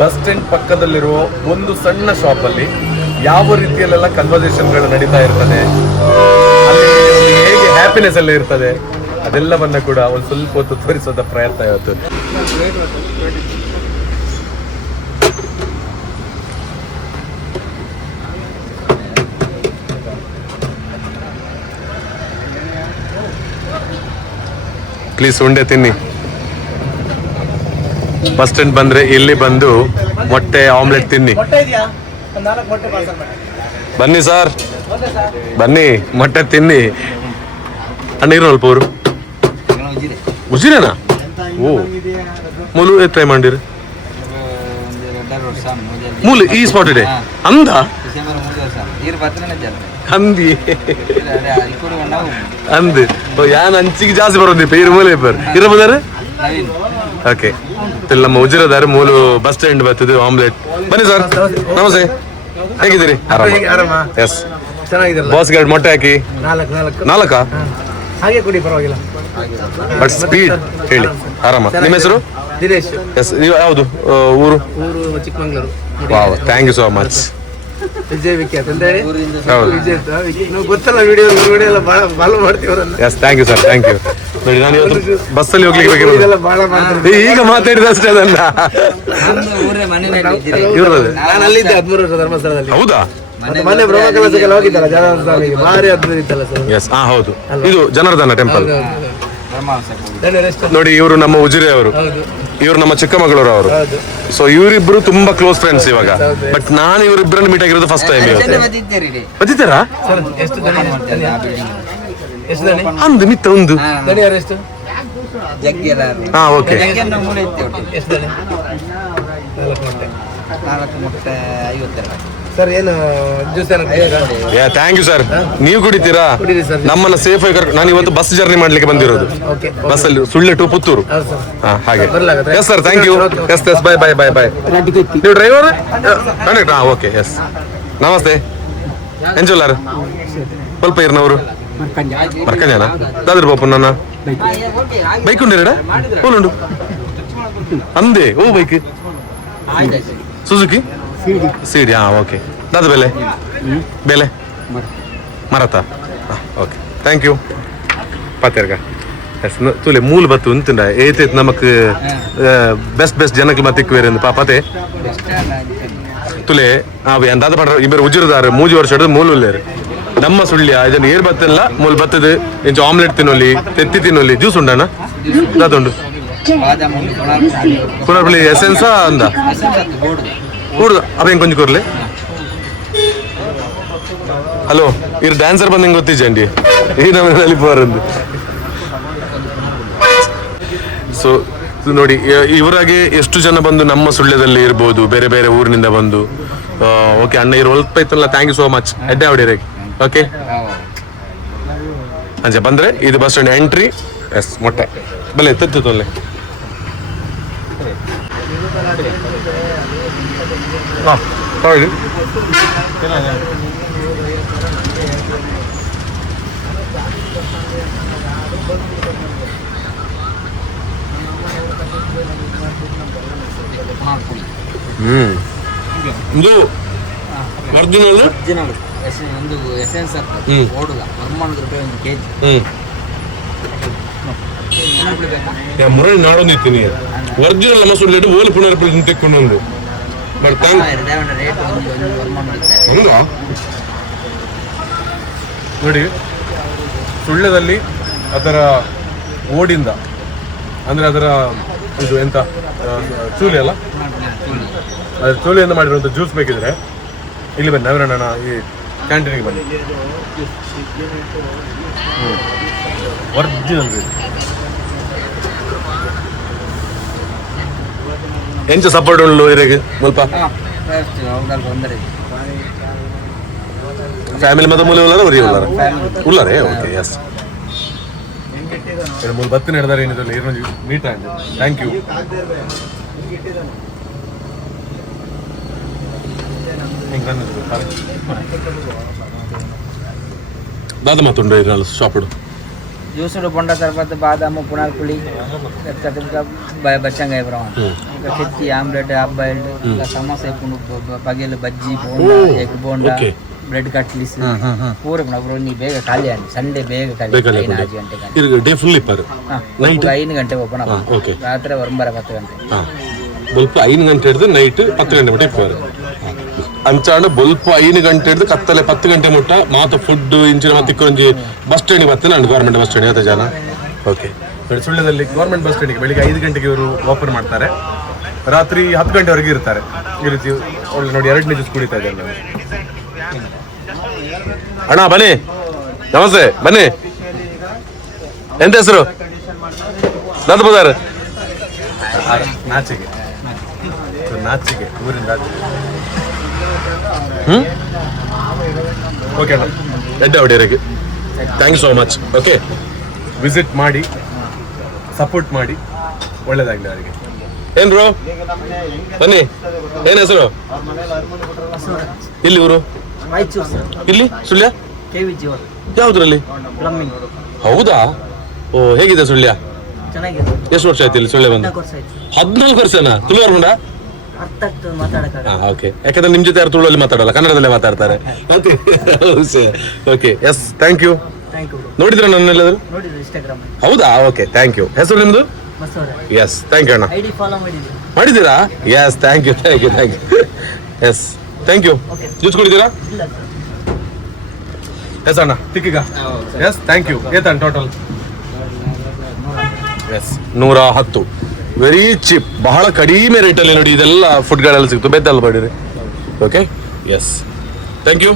Bus stand ಪಕ್ಕದಲ್ಲಿರುವ ಒಂದು ಸಣ್ಣ ಶಾಪ್ ಅಲ್ಲಿ ಯಾವ ರೀತಿಯಲ್ಲೆಲ್ಲ ಕನ್ವರ್ಸೇಷನ್ಗಳು ನಡೀತಾ ಇರ್ತದೆ, ಅಲ್ಲಿ ಹೇಗೆ ಹ್ಯಾಪಿನೆಸ್ ಎಲ್ಲ ಇರ್ತದೆ, ಅದೆಲ್ಲವನ್ನ ಕೂಡ ಒಂದು ಸ್ವಲ್ಪ ಹೊತ್ತು ತೋರಿಸೋದ ಪ್ರಯತ್ನ ಇವತ್ತು. ಪ್ಲೀಸ್ ಉಂಡೆ ತಿನ್ನಿ. ಬಸ್ ಸ್ಟ್ಯಾಂಡ್ ಬಂದ್ರೆ ಇಲ್ಲಿ ಬಂದು ಮೊಟ್ಟೆ ಆಮ್ಲೆಟ್ ತಿನ್ನಿ. ಬನ್ನಿ ಸರ್, ಬನ್ನಿ ಮೊಟ್ಟೆ ತಿನ್ನಿ. ಅಣ್ಣ ಇರೋಲ್ಪ ಅವರು ಉಜಿರೇನಾ? ಓ ಮೂಲು ಟ್ರೈ ಮಾಡಿರಿ ಮೂಲು ಈ ಸ್ಪಾಟ್ ಇದೆ ಅಂದ ಅಂದಿ ಅಂದ್ ಯಾನ್ ಅಂಚಿಗೆ ಜಾಸ್ತಿ ಬರೋದಿ ಪೇರು ಮೂಲೆ ಪೇರು ಇರಬೋದಾರೆ. ಓಕೆ ನಮ್ಮ ಉಜಿರದಾರೆ ಮೂಲು ಬಸ್ ಸ್ಟ್ಯಾಂಡ್ ಬರ್ತದೆ ಆಮ್ಲೆಟ್. ಬನ್ನಿ ಸರ್, ನಮಸ್ತೆ, ಹೇಗಿದ್ದೀರಿ? ಆರಾಮ. ಎಸ್, ಬಾಸ್ ಗಾರ್ಡ್ ಮೊಟ್ಟೆ ಹಾಕಿ ನಾಲ್ಕಾ ಹಾಗೆ ಕೊಡಿ, ಪರವಾಗಿಲ್ಲ. ಬಟ್ ಸ್ಪೀಡ್ ಹೇಳಿ. ಆರಾಮ. ನಿಮ್ಮ ಹೆಸರು? ದಿನೇಶ್. ಎಸ್, ನೀವು ಯಾವುದು ಊರು? Chikmagalur. Wow, thank you so much. Vijay Vikhyat ಅಂತ ಹೇಳಿ. ವಿಜಯ್ ಗೊತ್ತಲ್ಲ, ವಿಡಿಯೋ ಎಲ್ಲ ಬಹಳ ಫಾಲೋ ಮಾಡ್ತೀವಿ ಅವರನ್ನ. Yes, thank you sir, thank you. ನೋಡಿ, ನಾನು ಇವತ್ತು ಬಸ್ಸಲ್ಲಿ ಹೋಗ್ಲಿಕ್ಕೆ ಈಗ ಮಾತಾಡಿದ ಅಷ್ಟೇ ಅದನ್ನ. ನಾನು ಅಲ್ಲಿದ್ದೆ 13 ವರ್ಷ ಧರ್ಮಸ್ಥಳದಲ್ಲಿ. ಹೌದಾ? ಮನೆ ಬ್ರಹ್ಮಕಲಸಕ್ಕೆಲ್ಲ ಹೋಗಿದ್ದಲ್ಲ ಜನಾರ್ದನ ಸ್ವಾಮಿಗೆ, ಭಾರಿ ಅದ್ಭುತ ಇತ್ತಲ್ಲ ಸರ್. ಎಸ್, ಹೌದು, ಇದು ಜನಾರ್ದನ ಟೆಂಪಲ್. ನೋಡಿ, ಇವರು ನಮ್ಮ ಉಜಿರೆ ಅವರು, ಇವರು ನಮ್ಮ ಚಿಕ್ಕಮಗಳೂರು ಅವರು. ಸೊ ಇವರಿಬ್ರು ತುಂಬಾ ಕ್ಲೋಸ್ ಫ್ರೆಂಡ್ಸ್ ಇವಾಗ. ಬಟ್ ನಾನು ಇವರಿಬ್ಬರನ್ನು ಮೀಟ್ ಆಗಿರೋದು ಫಸ್ಟ್ ಟೈಮ್. ಬದಿದ್ದಾರಾ ಅಂದು ಮಿತ್ತ ಒಂದು. ಹಾ, ಓಕೆ. ಸರ್ ಏನು ಜ್ಯೂಸ್? Thank you sir. ನೀವು ಕುಡಿತೀರಾ? ನಮ್ಮನ್ನ ಸೇಫ್ ಆಗಿ ನಾನು ಇವತ್ತು ಬಸ್ ಜರ್ನಿ ಮಾಡ್ಲಿಕ್ಕೆ ಬಂದಿರೋದು, ಬಸ್ ಅಲ್ಲಿ ಸುಳ್ಳೆ ಟು ಪುತ್ತೂರು. ಹಾಗೆ. Yes sir, thank you. Yes yes, bye bye bye bye. ನೀವು ಡ್ರೈವರ್? ಕಂಡಕ್ಟರ್? ಹಾ, ಓಕೆ. ಎಸ್, ನಮಸ್ತೆ. ಎಂಜೋಲಾರ್ ಸ್ವಲ್ಪ ಇರ್ನವರು ಮರ್ಕಂಜಾನ ದಾದ್ರ ಬಾಪು ನನ್ನ ಬೈಕ್ ಉಂಡಿರಡ ಹೋಲುಂಡು ಅಂದೆ. ಓ ಬೈಕ್ ಸುಜುಕಿ ಸಿಡಿ. ಹಾ, ಓಕೆ. ದಾದ ಬೆಲೆ ಬೆಲೆ ಮರತಾ. Okay, thank you. ಪಾತೆರ್ಗ ಎಸ್ ತುಲೆ ಮೂಲ ಬತ್ತು ಉಂತುಂಡ ಏತೈತ್ ನಮಕ್ ಬೆಸ್ಟ್ ಜನಕ್ಕೆ ಮತ್ತೆ ಬೇರೆ ಪಾಪತೆ ತುಲೆ ಅವು ಎಂದಾದ ಪಡ್ರ ಇಬ್ಬರು ಉಜಿರದಾರ ಮೂಜಿ ವರ್ಷ ಹಿಡಿದು ಮೂಲ ಉಳ್ಳೇರು ನಮ್ಮ ಸುಳ್ಯ ಇದನ್ನು ಏರ್ ಬತ್ತಲ್ಲ ಮೂಲ ಬತ್ತದು ಇಂಚು ಆಮ್ಲೆಟ್ ತಿನ್ನೋಲಿ, ತೆತ್ತಿ ತಿನ್ನೋಲಿ, ಜ್ಯೂಸ್ ಉಂಡಣ್ಣ ಅದುಂಡು ಪುನರ್ಪಳ್ಳಿ ಎಸೆನ್ಸ ಅಂದ ಕೂಡುದು ಅವೇನು ಕೊಂಚ ಕೂರ್ಲಿ. ಹಲೋ, ಇವ್ರು ಡ್ಯಾನ್ಸರ್ ಬಂದಂಗೆ ಗೊತ್ತಿಜ್ಜಂಡಿ ಈ ನಮ್ಮಲ್ಲಿ ಬರಂದು. ಸೊ ನೋಡಿ, ಇವರಾಗೆ ಎಷ್ಟು ಜನ ಬಂದು ನಮ್ಮ ಸುಳ್ಯದಲ್ಲಿ ಇರ್ಬೋದು, ಬೇರೆ ಬೇರೆ ಊರಿನಿಂದ ಬಂದು. ಓಕೆ ಅಣ್ಣ, ಇವ್ರು ಹೊಲ್ಪ ಇತ್ತಲ್ಲ, ಥ್ಯಾಂಕ್ ಯು ಸೋ ಮಚ್. ಎಡ್ಡೆ ಹೊಡಿರಿ. ಓಕೆ ಅಂಚೆ ಬಂದ್ರೆ ಇದು ಬಸ್ ಸ್ಟ್ಯಾಂಡ್ ಎಂಟ್ರಿ. ಎಸ್, ಮೊಟ್ಟೆ ಬಲೆ ತತ್ತು ತೊಲ್ಲೆ. ಹಾಂ, ಹೇಳಿ. ಇದು ಒರಿಜಿನಲ್ ಒಂದು ಎಸೆನ್ಸ್ ಓಡುಗ 100 ರೂಪಾಯಿ ಒಂದು ಕೆಜಿ. ಮುರಳಿ ನಾಡೊಂದಿತ್ತೀನಿ ಒರಿಜಿನಲ್ ನಮ್ಮ ಸುಳ್ಳು ಓಲು ಪುನರ್ಪಲ್ಲಿ ತೆಕ್ಕೊಂಡು ನೋಡಿ. ಸುಳ್ಯದಲ್ಲಿ ಅದರ ಓಡಿಂದ ಅಂದ್ರೆ ಅದರ ಇದು ಎಂತ ಚೂಲಿ ಅಲ್ಲ, ಅದ್ರ ಚೂಲಿಯಿಂದ ಮಾಡಿರುವಂಥ ಜ್ಯೂಸ್ ಬೇಕಿದ್ರೆ ಇಲ್ಲಿ ಬನ್ನಿ, ನವೀರಣ್ಣ ಈ ಕ್ಯಾಂಟೀನಿಗೆ ಬನ್ನಿ. ಒರಿಜಿನಲ್ ಎಂಚ ಸಪೋರ್ಟ್ ಉಳ್ಳು ಇರಗೆ ಮುಲ್ಪ ಫ್ಯಾಮಿಲಿ ಮತ ಮೂಲ ಉಳ್ಳಾರ ಒರಿ ಉಳ್ಳಾರ ಉಳ್ಳಾರೆ. Okay, S. ಮೂಲ ಬತ್ತಿನ ಹಿಡ್ದಾರೆ ಏನಿದ್ರಲ್ಲ ಏನೊಂದು ಮೀಟ್ ಆಗಿದೆ. Thank you. ದಾದ ಮಾತುಂಡ ಇರಲ್ಲ ಶಾಪಿಡು జ్యూసుడు బొండ తర్వాత బాదాము పునార్పులి ఇంకా బచ్చంగాయ బ్రహ్మ ఇంకా కెచ్చి ఆమ్లెట్ హాఫ్ బాయిల్డ్ ఇంకా సమోసా ఇప్పుడు పగేలు బజ్జీ బోండా ఎగ్ బోండా ಬ್ರೆಡ್ ಕಟ್ಲಿಸ್ ಪೂರ ಬ್ರೋ ನೀ ಬೇಗ ಖಾಲಿ ಆಗಿ ಸಂಡೇ ಬೇಗ ಖಾಲಿ 5 ಗಂಟೆ ಡೇ ಫುಲ್ ಇಪ್ಪರು ನೈಟ್ 5 ಗಂಟೆ ಓಪನ್ ಓಕೆ ರಾತ್ರಿ 9:10 ಗಂಟೆ ಬೊಲ್ಪ 5 ಗಂಟೆ ಹಿಡಿದು ನೈಟ್ 10 ಗಂಟೆ ಮಟ್ಟ ಇಪ್ಪರು ಅಂಚಾಂಡ ಬೊಲ್ಪ 5 ಗಂಟೆ ಹಿಡಿದು ಕತ್ತಲೆ 10 ಗಂಟೆ ಮುಟ್ಟ ಮಾತ ಫುಡ್ ಇಂಚಿನ ಮತ್ತೆ ಇಕ್ಕೊಂಜಿ ಬಸ್ ಸ್ಟ್ಯಾಂಡಿಗೆ ಬರ್ತೇನೆ ನಾನು ಗೌರ್ಮೆಂಟ್ ಬಸ್ ಸ್ಟ್ಯಾಂಡ್ ಆಯ್ತಾ ಜನ ಓಕೆ ಸುಳ್ಳ್ಯದಲ್ಲಿ ಗೌರ್ಮೆಂಟ್ ಬಸ್ ಸ್ಟ್ಯಾಂಡಿಗೆ ಬೆಳಿಗ್ಗೆ 5 ಗಂಟೆಗೆ ಇವರು ಓಪನ್ ಮಾಡ್ತಾರೆ ರಾತ್ರಿ 10 ಗಂಟೆವರೆಗೆ ಇರ್ತಾರೆ ಈ ರೀತಿ ಒಳ್ಳೆ ನೋಡಿ 2 ಜ್ಯೂಸ್ ಕುಡಿತಾ ಇದ್ದಾರೆ ನಾನು ಅಣ್ಣ ಬನ್ನಿ ನಮಸ್ತೆ ಬನ್ನಿ ಎಂತ ಹೆಸರು ನಂದಬೋದಾರ ನಾಚಿಗೆ ನಾಚಿಗೆ ಊರಿಂದ ಓಕೆ ಅಣ್ಣ ಎಡ್ಡ ಹೊಡಿಯರಿಗೆ thank you so much okay visit ಮಾಡಿ ಸಪೋರ್ಟ್ ಮಾಡಿ ಒಳ್ಳೇದಾಗಲಿ ಅವರಿಗೆ ಏನ್ ಬ್ರೋ ಬನ್ನಿ ಏನ್ ಹೆಸರು ಇಲ್ಲಿ ಊರು ಇಲ್ಲಿ ಸುಳ್ಯ ಯಾವ್ದ್ರಲ್ಲಿ ಹೌದಾ ಓ ಹೇಗಿದೆ ಸುಳ್ಯ ಎಷ್ಟು ವರ್ಷ ಆಯ್ತು ಇಲ್ಲಿ ಸುಳ್ಯ ಬಂದು 14 ವರ್ಷನಾ ತುಳುವರ್ಮುಂಡ ಓಕೆ ಯಾಕಂದ್ರೆ ನಿಮ್ ಜೊತೆ ಯಾರು ತುಳುವಲ್ಲಿ ಮಾತಾಡಲ್ಲ ಕನ್ನಡದಲ್ಲೇ ಮಾತಾಡ್ತಾರೆ ಓಕೆ ಎಸ್ ಥ್ಯಾಂಕ್ ಯು ನೋಡಿದ್ರ ನನ್ನೆಲ್ಲರೂ ಹೌದಾ ಓಕೆ ಥ್ಯಾಂಕ್ ಯು ಹೆಸರು ನಿಮ್ದು ಎಸ್ ಥ್ಯಾಂಕ್ ಯು ಅಣ್ಣ ಮಾಡಿದ್ದೀರಾ yes thank you thank you thank you yes thank you juice ಕುಡಿದ್ದೀರಾ ಎಸ್ ಅಣ್ಣ ತಿಕ್ಕಿಗ ಎಸ್ ಥ್ಯಾಂಕ್ ಯು ಏತಣ್ಣ ಟೋಟಲ್ ಎಸ್ 110 ವೆರಿ ಚೀಪ್ ಬಹಳ ಕಡಿಮೆ ರೇಟಲ್ಲಿ ನೋಡಿ ಇದೆಲ್ಲ ಫುಡ್ಗಳೆಲ್ಲ ಸಿಗ್ತು ಬೆತ್ತಲ್ಲ ಬಡಿರಿ ಓಕೆ ಎಸ್ ಥ್ಯಾಂಕ್ ಯು